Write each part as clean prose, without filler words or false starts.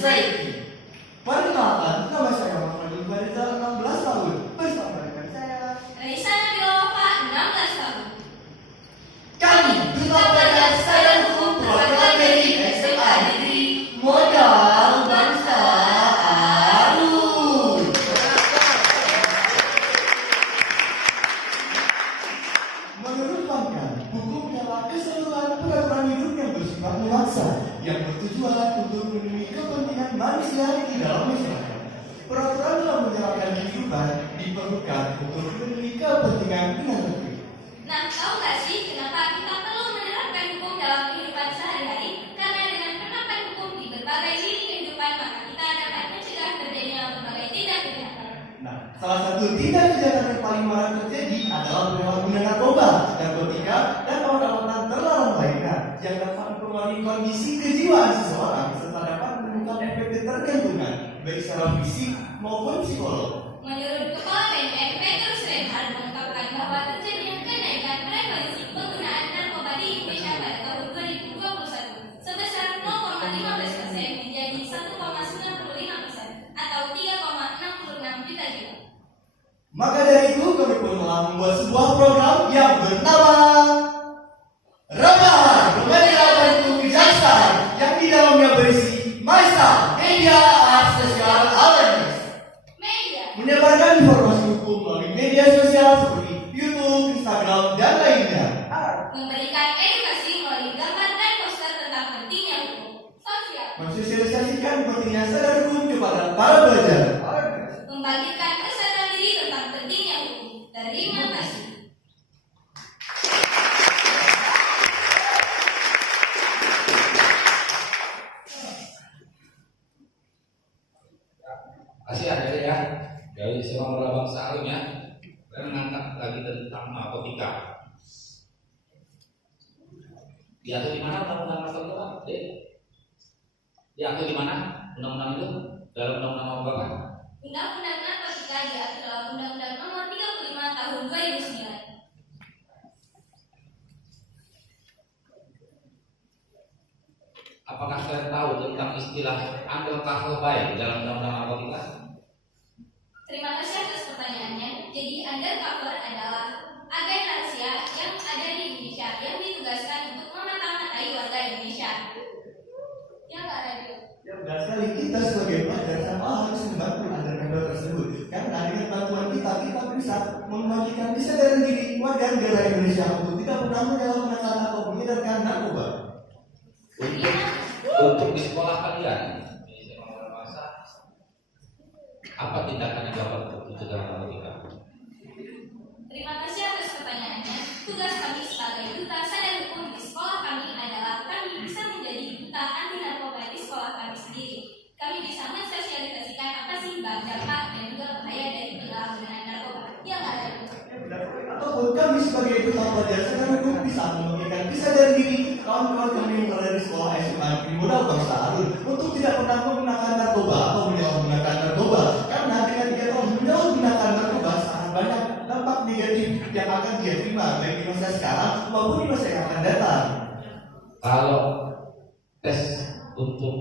Society. Perkenalkan, nama saya Muhammad Iqbal, 16 tahun. Bersama rekan saya Raisa Nabilova, 16 tahun. kami Duta Pelajar Sains Hukum perwakilan dari SMA Negeri Modal Bangsa Arus. Menurut Pangkat, hukum adalah keseluruhan peraturan hidup yang bersifat memaksa yang bertujuan untuk memenuhi kepentingan manusia di dalam masyarakat. Peraturan dalam menjalankan kehidupan diperlukan untuk memenuhi kepentingan dengan negeri. Nah, tahu nggak sih kenapa kita perlu menerapkan hukum dalam kehidupan sehari-hari? Karena dengan penerapan hukum di berbagai lini kehidupan, maka kita dapat mencegah terjadinya berbagai tindak kejahatan. Nah, salah satu tindak kejahatan yang paling marak terjadi adalah penyalahgunaan narkoba, narkotika, dan obat-obatan terlarang lainnya yang dapat mempengaruhi kondisi kejiwaan seseorang serta dapat menimbulkan efek ketergantungan baik secara fisik maupun psikolog. Menurut Kepala BNN, Petrus Reinhardt mengungkapkan bahwa terjadinya kenaikan prevalensi penggunaan narkoba di Indonesia pada tahun 2021 sebesar 0,15% menjadi 1,95% atau 3,66 juta jiwa. Maka dari itu kami pun telah membuat sebuah program yang bernama Remahan Remaja Bantu Kejaksaan yang di dalamnya berisi MySA, Media Art Social Awareness, Media menyebarkan informasi hukum melalui media sosial seperti YouTube, Instagram, dan lainnya. memberikan edukasi melalui gambar dan poster tentang pentingnya hukum sosial, Mensosialisasikan pentingnya sadar hukum kepada para pelajar. membangkitkan kesadaran diri tentang pentingnya hukum. Terima kasih. Kasih adik ya, dari SMA Modal Bangsa Arus ya, saya mengangkat lagi tentang narkotika. Diatur di mana undang-undang narkotika? Diatur di mana undang-undang itu? Dalam undang-undang apa? Undang-Undang Narkotika diatur dalam Undang-Undang Nomor 35 Tahun 2009. Apakah kalian tahu tentang istilah andil kasal baik dalam undang-undang narkotika? Terima kasih atas pertanyaannya. Jadi undercover adalah agen rahasia yang ada di Indonesia yang ditugaskan untuk memata-matai warga Indonesia. Ya Kak Radio. Ya benar sekali, kita sebagai pelajar sama harus membantu agar tersebut. Karena dengan bantuan kita bisa membangkitkan kesadaran diri warga negara Indonesia untuk tidak pernah menyalahgunakan atau mengedarkan narkoba. Untuk di sekolah kalian, di SMA Modal Bangsa, apa tindakan yang dapat untuk mencegah narkotika? Terima kasih atas pertanyaannya. Tugas kami sebagai duta sadar hukum di sekolah kami adalah kami bisa menjadi duta anti narkoba di sekolah kami sendiri. Kami bisa mensosialisasikan apa sih dampak dan juga bahaya dari penyalahgunaan narkoba. Ya nggak ada. Ataupun kami sebagai duta pelajar sadar hukum bisa memberikan kesadaran diri kawan-kawan kami yang berada di sekolah SMA Negeri Modal Bangsa Arus untuk tidak pernah menggunakan narkoba atau menyalahgunakan narkoba. Karena dengan dia telah menyalahgunakan narkoba sangat banyak dampak negatif yang akan dia terima baik di masa sekarang maupun di masa yang akan datang. Kalau tes untuk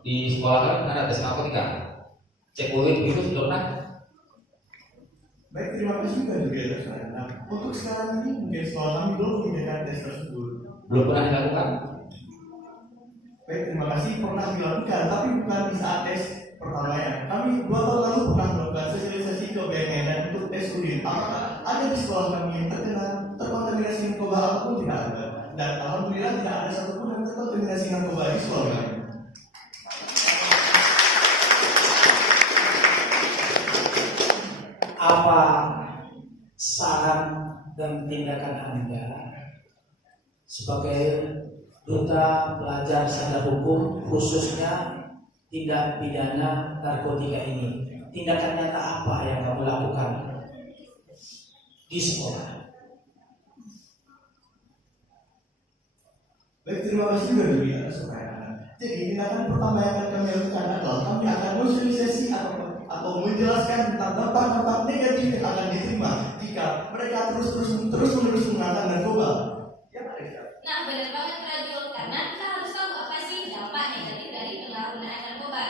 di sekolah kan ada tes narkotika, cek urin itu sudah pernah? Baik, terima kasih juga atas saran. Nah, untuk sekarang ini mungkin sekolah kami belum menyediakan tes tersebut. Belum pernah dilakukan. Baik, terima kasih pernah dilakukan, tapi bukan di saat tes pertamanya. Kami 2 tahun lalu pernah melakukan sosialisasi ke BNN dan untuk tes urin. Apakah ada di sekolah kami yang terkontaminasi narkoba ataupun tidak ada? Dan alhamdulillah tidak ada satupun yang terkontaminasi narkoba di sekolah kami. Apa saran dan tindakan Anda sebagai duta pelajar sadar hukum khususnya tindak pidana narkotika ini? Tindakan nyata apa yang kamu lakukan di sekolah? Baik, terima kasih juga dari atas pertanyaan. Jadi tindakan pertama yang akan kami lakukan adalah kami akan mensosialisasi atau menjelaskan tentang dampak negatif yang akan diterima jika mereka terus-menerus menggunakan narkoba. Ya, Nah, benar banget Radio, karena kita harus tahu apa sih dampak negatif dari penyalahgunaan narkoba.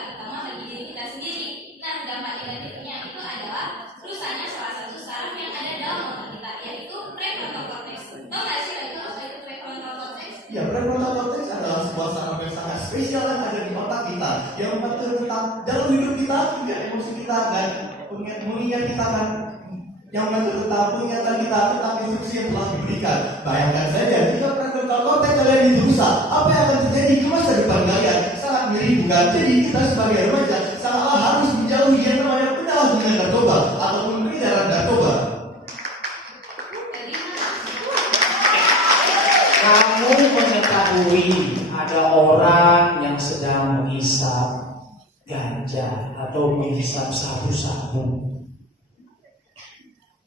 yang mengatur tentang jalur hidup kita, juga emosi kita, dan mengingat kita kan yang mengatur tentang pengingat kita tentang instruksi yang telah diberikan. Bayangkan saja jika kalau konteks kalian dirusak, apa yang akan terjadi ke masa depan kalian? Sangat miris bukan? Jadi kita sebagai remaja sangatlah harus menjauhi yang namanya penyalahgunaan narkoba ataupun peredaran narkoba. Kamu mengetahui ada orang yang sedang menghisap ganja atau menghisap sabu-sabu.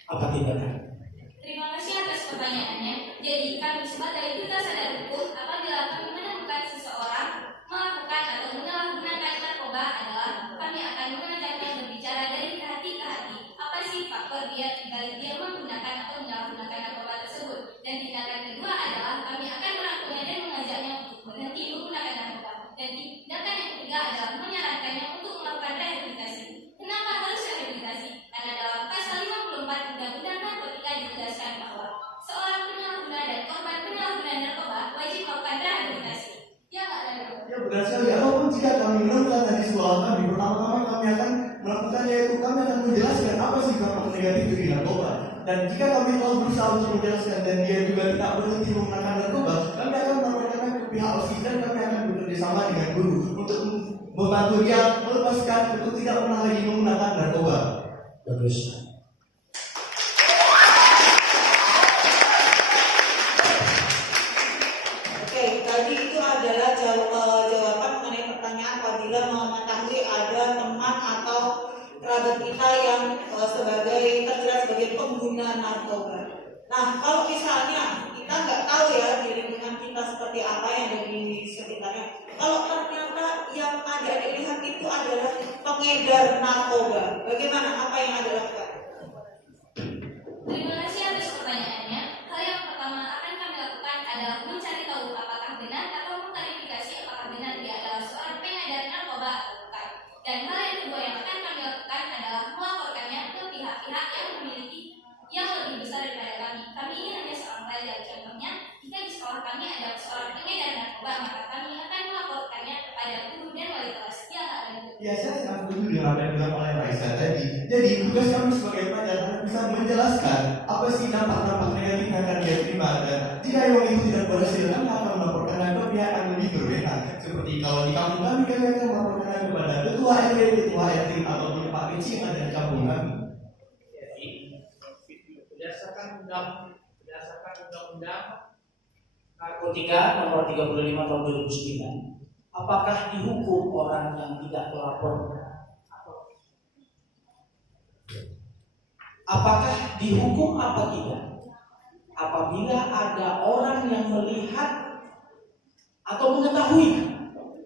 Apa tindakan? Terima kasih atas pertanyaannya. Jadi kami sebagai duta sadar hukum apabila kami menemukan seseorang melakukan atau menyalahgunakan narkoba adalah kami akan mengajaknya berbicara dari hati ke hati. Apa sih faktor dia dibalik dia menggunakan atau menyalahgunakan narkoba tersebut? Dan tindakan kedua adalah kami akan merangkulnya dan mengajaknya untuk berhenti menggunakan narkoba. Dan tindakan yang ketiga adalah menyarankannya untuk melakukan rehabilitasi. Kenapa harus rehabilitasi? Karena dalam pasal 54 Undang-Undang Narkotika ditegaskan bahwa seorang penyalahguna dan korban penyalahgunaan narkoba wajib melakukan rehabilitasi. Ya nggak ada? Ya benar sekali. Apapun jika kami menemukan tadi sekolah kami, pertama-tama kami akan melakukan yaitu kami akan menjelaskan apa sih dampak negatif dari narkoba. Dan jika kami telah berusaha untuk menjelaskan dan dia juga tidak berhenti menggunakan narkoba, kami akan melaporkannya ke pihak OSIS dan kami akan bekerja sama dengan guru untuk membantu dia melepaskan untuk tidak pernah lagi menggunakan narkoba. Bagus. Oke, tadi itu adalah jawaban mengenai pertanyaan apabila mengetahui ada teman atau kerabat kita yang terjerat sebagai pengguna narkoba. Nah, kalau misalnya kita nggak tahu ya di lingkungan kita seperti apa yang ada di sekitarnya. Kalau ternyata yang ada dilihat itu adalah pengedar narkoba, bagaimana? Apa yang ada lakukan? Terima kasih atas pertanyaannya. Hal yang pertama akan kami lakukan adalah mencari tahu apakah benar atau mengklarifikasi apakah benar dia adalah seorang pengedar narkoba atau bukan. Dan hal yang kedua yang akan kami lakukan adalah melaporkannya ke pihak-pihak yang memiliki yang lebih besar daripada kami. Kami ini hanya seorang pelajar. Contohnya, jika di sekolah kami ada seorang pengedar narkoba, maka kami akan melaporkannya kepada guru dan wali kelas. Ya, saya sangat setuju dengan apa yang dibilang oleh Raisa tadi. Jadi tugas kami sebagai pelajar adalah bisa menjelaskan apa sih dampak-dampak negatif yang akan dia terima, dan jika memang itu tidak berhasil, kami akan melaporkannya ke pihak yang lebih berwenang. Seperti kalau di kampung kami akan melaporkannya kepada ketua RW, ketua RT ataupun Pak Kecil yang ada di kampung kami. Berdasarkan undang-undang narkotika nomor 35 tahun 2009, apakah dihukum orang yang tidak melapor? Apakah dihukum apa tidak? Apabila ada orang yang melihat atau mengetahui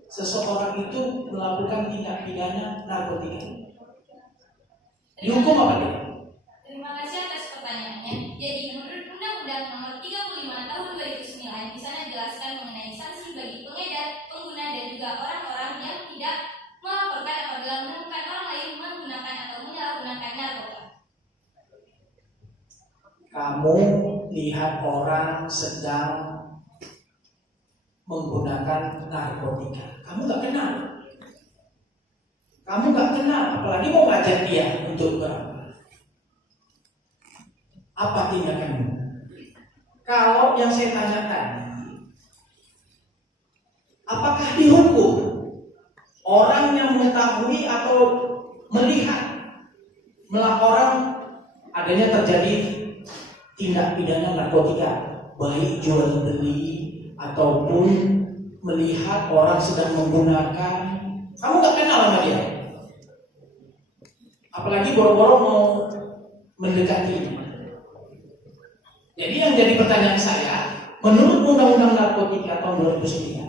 seseorang itu melakukan tindak pidana narkotika, dihukum apa tidak? Terima kasih atas pertanyaannya. Jadi menurut Undang-Undang Nomor 35 Tahun 2009 di sana jelaskan mengenai sanksi bagi pengedar, pengguna dan juga orang-orang yang tidak melaporkan apabila menemukan orang lain menggunakan atau menyalahgunakan narkoba. Kamu lihat orang sedang menggunakan narkotika, kamu nggak kenal, apalagi mau ngajak dia untuk apa tindakanmu? Kalau yang saya tanyakan, apakah dihukum orang yang mengetahui atau melihat orang adanya terjadi tindak pidana narkotika, baik jual beli ataupun melihat orang sedang menggunakan, kamu nggak kenal sama dia, apalagi boro-boro mau mendekati. Jadi yang jadi pertanyaan saya, menurut Undang-Undang Narkotika tahun 2009,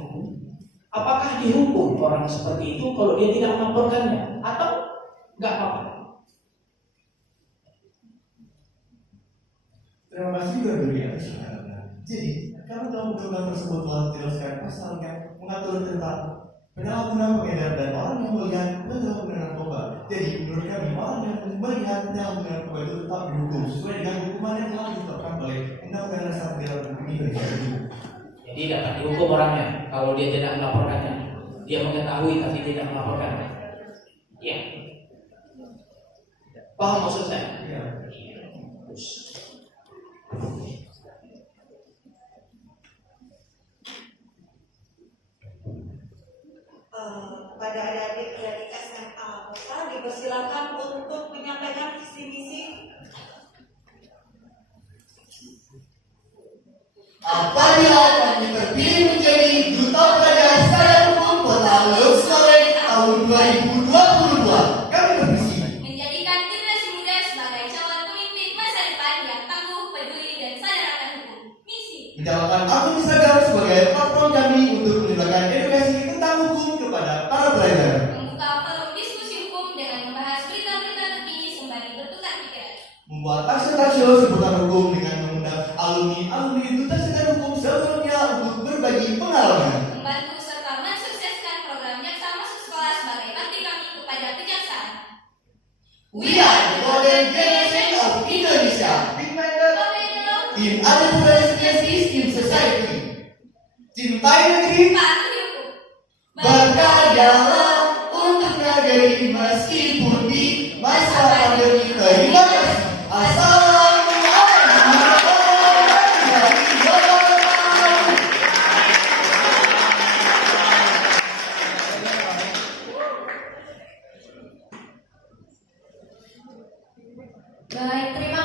apakah dihukum orang seperti itu kalau dia tidak melaporkannya atau nggak apa-apa? Terima kasih juga dulu ya. Jadi, karena dalam undang-undang tersebut telah dijelaskan pasal yang mengatur tentang penyalahgunaan pengedar dan orang yang melihat penyalahgunaan narkoba. Jadi, menurut kami orang yang melihat penyalahgunaan narkoba itu tetap dihukum sesuai dengan hukuman yang telah ditetapkan oleh Undang-Undang Dasar Negara Republik Indonesia. Jadi dapat dihukum orangnya kalau dia tidak melaporkannya. Dia mengetahui tapi tidak melaporkan. Ya. Paham maksud saya? Ya. Terus. Pada adik-adik dari SMA Bapak dipersilakan untuk menyampaikan visi misi. Apabila kami terpilih menjadi Duta Pelajar Sadar Hukum Kota Leuser tahun 2022, kami bervisi Menjadikan generasi muda sebagai calon pemimpin masa depan yang tangguh, peduli, dan sadar akan hukum. Misi. menjalankan akun Instagram sebagai platform kami untuk menyebarkan edukasi tentang hukum kepada para pelajar. Membuka forum diskusi hukum dengan membahas berita-berita terkini sembari bertukar pikiran. Membuat talkshow seputar hukum dengan mengundang alumni Duta Sadar Hukum sebelumnya untuk berbagi pengalaman. Membantu serta mensukseskan program jaksa masuk sekolah sebagai bakti kami kepada kejaksaan. We are the golden generation of Indonesia, big-minded in other diversities in society. Cintai negeri, Patuhi hukum. berkaryalah untuk negeri meskipun di masa pandemi. Terima kasih. Assalamualaikum warahmatullahi wabarakatuh. Baik, terima